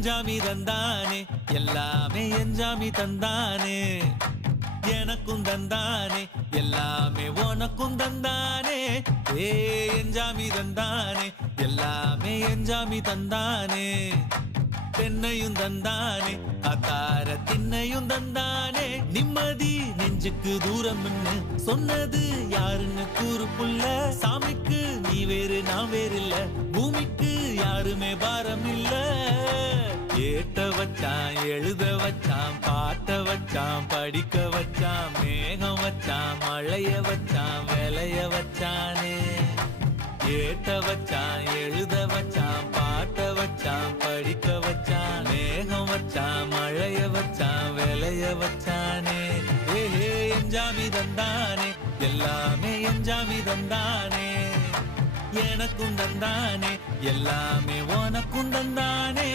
எஞ்சாமி தந்தானே எல்லாமே எஞ்சாமி தந்தானே எனக்கும் தந்தானே எல்லாமே உனக்கும் தந்தானே ஏ எஞ்சாமி தந்தானே எல்லாமே எஞ்சாமி தந்தானே தென்னையும் தந்தானே அத்தார திண்ணையும் தந்தானே நிம்மதி நெஞ்சுக்கு தூரம் சொன்னது யாருன்னு கூறு புள்ள சாமிக்கு நீ வேறு நான் வேறு இல்ல பூமிக்கு யாருமே பாரம் இல்ல ஏத்த வச்சான் எழுத வச்சான் பாட்ட வச்சான் படிக்க வச்சான் மேகம் வச்சான் மழைய வச்சான் விளைய வச்சானே ஏத்த வச்சான் எழுத வச்சான் பாட்ட வச்சான் படிக்க வச்சான் மேகம் வச்சான் மழைய வச்சான் விளைய வச்சானே ஏ எஞ்சாமி தந்தானே எல்லாமே எஞ்சாமி தந்தானே எனக்கும் தந்தானே எல்லாமே உனக்கும் தந்தானே